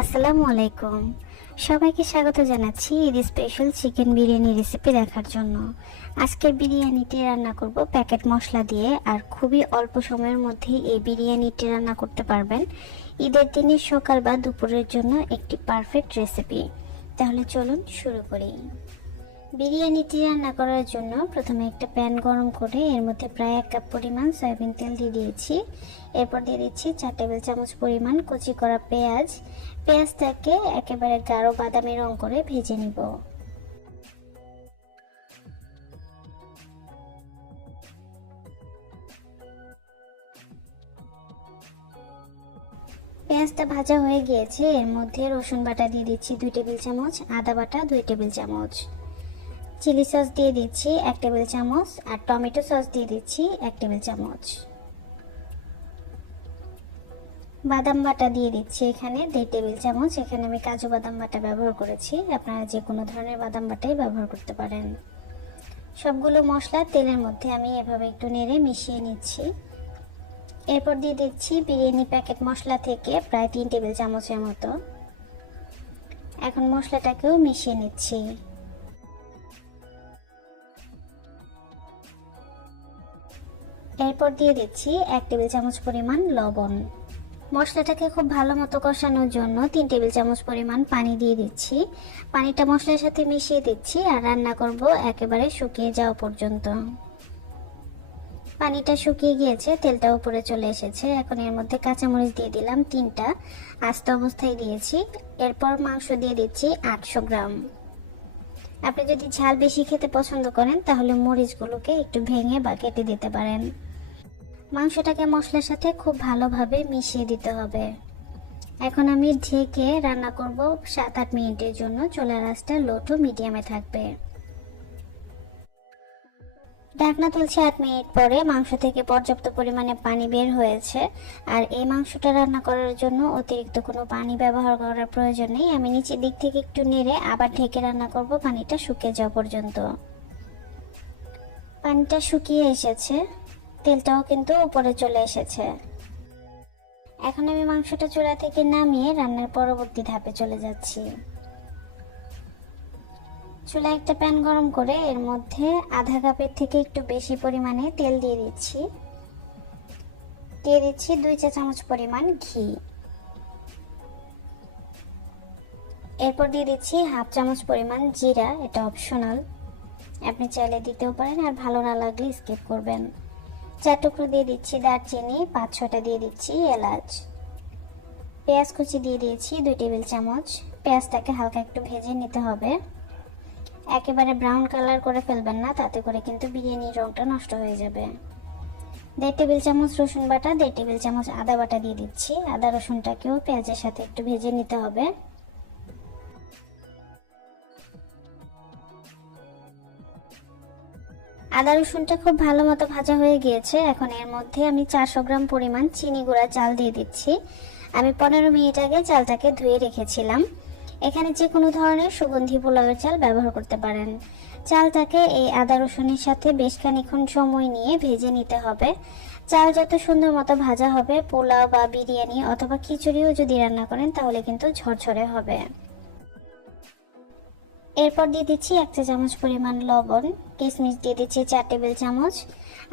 আসসালামু আলাইকুম। সবাইকে স্বাগত জানাচ্ছি Eid special chicken biryani recipe দেখার জন্য। আজকের বিরিয়ানিটি রান্না করব প্যাকেট মশলা দিয়ে, আর খুবই অল্প সময়ের মধ্যেই এই বিরিয়ানিটি রান্না করতে পারবেন। ঈদের দিনের সকাল বা দুপুরের জন্য একটি পারফেক্ট রেসিপি। তাহলে চলুন শুরু করি। বিরিয়ানিটি রান্না করার জন্য প্রথমে একটা প্যান গরম করে এর মধ্যে প্রায় 1 কাপ পরিমাণ সয়াবিন তেল দিয়ে দিয়েছি। এরপর দিয়ে দিচ্ছি 4 টেবিল চামচ পরিমাণ কুচি করা পেঁয়াজ। পেঁয়াজটাকে একেবারে গাঢ় বাদামি রং করে ভেজে নিব। পেঁয়াজটা ভাজা হয়ে গিয়েছে, এর মধ্যে রসুন বাটা দিয়ে দিচ্ছি 2 টেবিল চামচ, আদা বাটা 2 টেবিল চামচ, চিলি সস দিয়ে দিচ্ছি 1 টেবিল চামচ, আর টমেটো সস দিয়ে দিচ্ছি 1 টেবিল চামচ। বাদাম বাটা দিয়ে দিচ্ছি এখানে 1.5 টেবিল চামচ। এখানে আমি কাজু বাদাম বাটা ব্যবহার করেছি, আপনারা যে কোনো ধরনের বাদাম বাটাই ব্যবহার করতে পারেন। সবগুলো মশলা তেলের মধ্যে আমি এভাবে একটু নেড়ে মিশিয়ে নিচ্ছি। এরপর দিয়ে দিচ্ছি বিরিয়ানি প্যাকেট মশলা থেকে প্রায় 3 টেবিল চামচের মতো। এখন মশলাটাকেও মিশিয়ে নিচ্ছি। এরপর দিয়ে দিচ্ছি 1 টেবিল চামচ পরিমাণ লবণ। মশলাটাকে খুব ভালো মতো কষানোর জন্য 3 টেবিল চামচ পরিমাণ পানি দিয়ে দিচ্ছি। পানিটা মশলার সাথে মিশিয়ে দিচ্ছি আর রান্না করব একেবারে শুকিয়ে যাওয়া পর্যন্ত। পানিটা শুকিয়ে গিয়েছে, তেলটা উপরে চলে এসেছে। এখন এর মধ্যে কাঁচামরিচ দিয়ে দিলাম 3টা, আস্ত অবস্থায় দিয়েছি। এরপর মাংস দিয়ে দিচ্ছি 800 গ্রাম। আপনি যদি ঝাল বেশি খেতে পছন্দ করেন তাহলে মরিচগুলোকে একটু ভেঙে বা কেটে দিতে পারেন। মাংসটাকে মশলার সাথে খুব ভালোভাবে মিশিয়ে দিতে হবে। এখন আমি ঢেকে রান্না করব 7-8 মিনিটের জন্য। চুলার আঁচটা লো টু মিডিয়ামে থাকবে। ঢাকনা তুলছি 8 মিনিট পরে। মাংস থেকে পর্যাপ্ত পরিমাণে পানি বের হয়েছে, আর এই মাংসটা রান্না করার জন্য অতিরিক্ত কোনো পানি ব্যবহার করার প্রয়োজন নেই। আমি নিচের দিক থেকে একটু নেড়ে আবার ঢেকে রান্না করব পানিটা শুকিয়ে যাওয়া পর্যন্ত। পানিটা শুকিয়ে এসেছে, তেলটাও কিন্তু উপরে চলে এসেছে। এখন আমি মাংসটা চুলা থেকে নামিয়ে রান্নার পরবর্তী ধাপে চলে যাচ্ছি। চুলায় একটা প্যান গরম করে এর মধ্যে আধা কাপের থেকে একটু বেশি পরিমাণে তেল দিয়ে দিচ্ছি। দিয়ে দিচ্ছি 2 চা চামচ পরিমাণ ঘি। এরপর দিয়ে দিচ্ছি হাফ চামচ পরিমাণ জিরা, এটা অপশনাল, আপনি চাইলে দিতেও পারেন, আর ভালো না লাগলে স্কিপ করবেন। 4 টুকরো দিয়ে দিচ্ছি দারচিনি, 5-6টা দিয়ে দিচ্ছি এলাচ। পেঁয়াজ কুচি দিয়ে দিয়েছি 2 টেবিল চামচ। পেঁয়াজটাকে হালকা একটু ভেজে নিতে হবে, একেবারে ব্রাউন কালার করে ফেলবেন না, তাতে করে কিন্তু বিরিয়ানির রংটা নষ্ট হয়ে যাবে। 1.5 টেবিল চামচ রসুন বাটা, 1.5 টেবিল চামচ আদা বাটা দিয়ে দিচ্ছি। আদা রসুনটাকেও পেঁয়াজের সাথে একটু ভেজে নিতে হবে। আদা রসুনটা খুব ভালো মতো ভাজা হয়ে গিয়েছে। এখন এর মধ্যে আমি 400 গ্রাম পরিমাণ চিনি গুঁড়া চাল দিয়ে দিচ্ছি। আমি 15 মিনিট আগে চালটাকে ধুয়ে রেখেছিলাম। এখানে যে কোনো ধরনের সুগন্ধি পোলাওয়ের চাল ব্যবহার করতে পারেন। চালটাকে এই আদা রসুনের সাথে বেশ খানিকক্ষণ সময় নিয়ে ভেজে নিতে হবে। চাল যত সুন্দর মতো ভাজা হবে, পোলাও বা বিরিয়ানি অথবা খিচুড়িও যদি রান্না করেন তাহলে কিন্তু ঝরঝরে হবে। এরপর দিয়ে দিচ্ছি 1 চা চামচ পরিমাণ লবণ। কিশমিশ দিয়ে দিচ্ছি 4 টেবিল চামচ।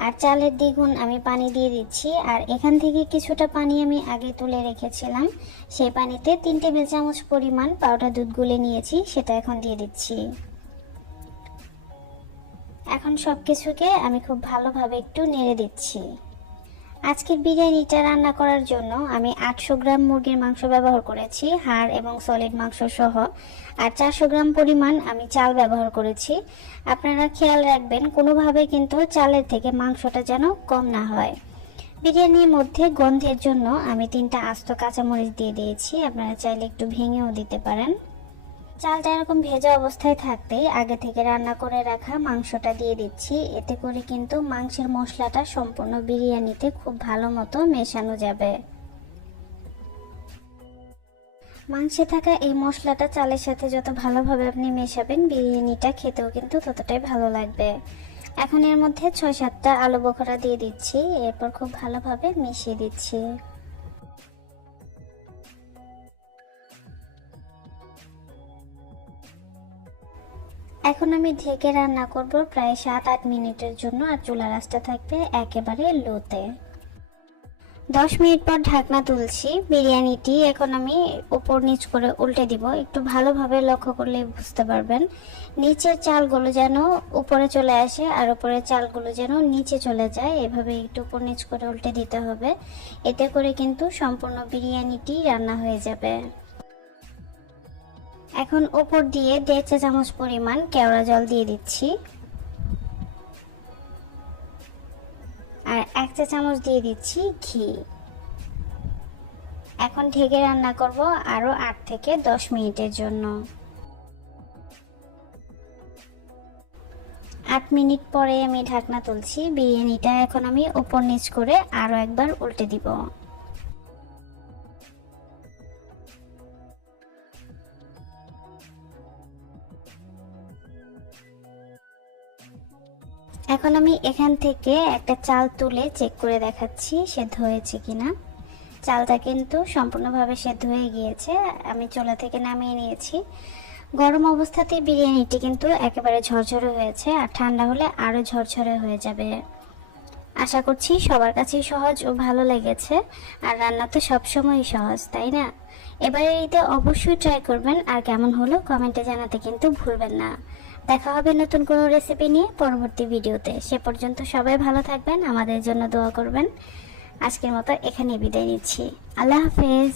আর চালের দ্বিগুণ আমি পানি দিয়ে দিচ্ছি। আর এখান থেকে কিছুটা পানি আমি আগে তুলে রেখেছিলাম, সেই পানিতে 3 টেবিল চামচ পরিমাণ পাউডার দুধ গুলে নিয়েছি, সেটা এখন দিয়ে দিচ্ছি। এখন সবকিছুকে আমি খুব ভালোভাবে একটু নেড়ে দিচ্ছি। আজকের বিরিয়ানিটা রান্না করার জন্য আমি 800 গ্রাম মুরগির মাংস ব্যবহার করেছি, হাড় এবং সলিড মাংস সহ। আর 400 গ্রাম পরিমাণ আমি চাল ব্যবহার করেছি। আপনারা খেয়াল রাখবেন কোনোভাবে কিন্তু চালের থেকে মাংসটা যেন কম না হয়। বিরিয়ানির মধ্যে গন্ধের জন্য আমি 3টা আস্ত কাঁচামরিচ দিয়ে দিয়েছি, আপনারা চাইলে একটু ভেঙেও দিতে পারেন। চালটা এরকম ভেজা অবস্থায় থাকতেই আগে থেকে রান্না করে রাখা মাংসটা দিয়ে দিচ্ছি। এতে করে কিন্তু মাংসের মশলাটা সম্পূর্ণ বিরিয়ানিতে খুব ভালো মতো মেশানো যাবে। মাংসে থাকা এই মশলাটা চালের সাথে যত ভালোভাবে আপনি মেশাবেন, বিরিয়ানিটা খেতেও কিন্তু ততটাই ভালো লাগবে। এখন এর মধ্যে 6-7টা আলু বোখরা দিয়ে দিচ্ছি। এরপর খুব ভালোভাবে মিশিয়ে দিচ্ছি। এখন আমি ঢেকে রান্না করব প্রায় 7-8 মিনিটের জন্য, আর চুলার আঁচটা থাকবে একেবারে লোতে। 10 মিনিট পর ঢাকনা তুলছি। বিরিয়ানিটি এখন আমি উপর নিচ করে উল্টে দিব। একটু ভালোভাবে লক্ষ্য করলে বুঝতে পারবেন নিচের চালগুলো যেন উপরে চলে আসে আর উপরের চালগুলো যেন নিচে চলে যায়। এভাবে একটু উপর নিচ করে উল্টে দিতে হবে, এতে করে কিন্তু সম্পূর্ণ বিরিয়ানিটি রান্না হয়ে যাবে। এখন উপর দিয়ে 1.5 চা চামচ পরিমাণ কেওড়া জল দিয়ে দিচ্ছি, আর 1 চা চামচ দিয়ে দিচ্ছি ঘি। এখন ঢেকে রান্না করব আরো 8 থেকে 10 মিনিটের জন্য। 8 মিনিট পরে আমি ঢাকনা তুলছি। বিরিয়ানিটা এখন আমি উপর নিচ করে আরো একবার উল্টে দিব। এখন আমি এখান থেকে একটা চাল তুলে চেক করে দেখাচ্ছি সেদ্ধ হয়েছে কিনা। চালটা কিন্তু সম্পূর্ণভাবে সেদ্ধ হয়ে গিয়েছে। আমি চুলা থেকে নামিয়ে নিয়েছি। গরম অবস্থাতে বিরিয়ানিটি কিন্তু একেবারে ঝরঝরে হয়েছে, আর ঠান্ডা হলে আরো ঝরঝরে হয়ে যাবে। আশা করছি সবার কাছেই সহজ ও ভালো লেগেছে। আর রান্না তো সবসময়ই সহজ, তাই না? এবারে ঈদে অবশ্যই ট্রাই করবেন, আর কেমন হলো কমেন্টে জানাতে কিন্তু ভুলবেন না। দেখা হবে নতুন কোনো রেসিপি নিয়ে পরবর্তী ভিডিওতে। সে পর্যন্ত সবাই ভালো থাকবেন, আমাদের জন্য দোয়া করবেন। আজকের মতো এখানেই বিদায় নিচ্ছি। আল্লাহ হাফেজ।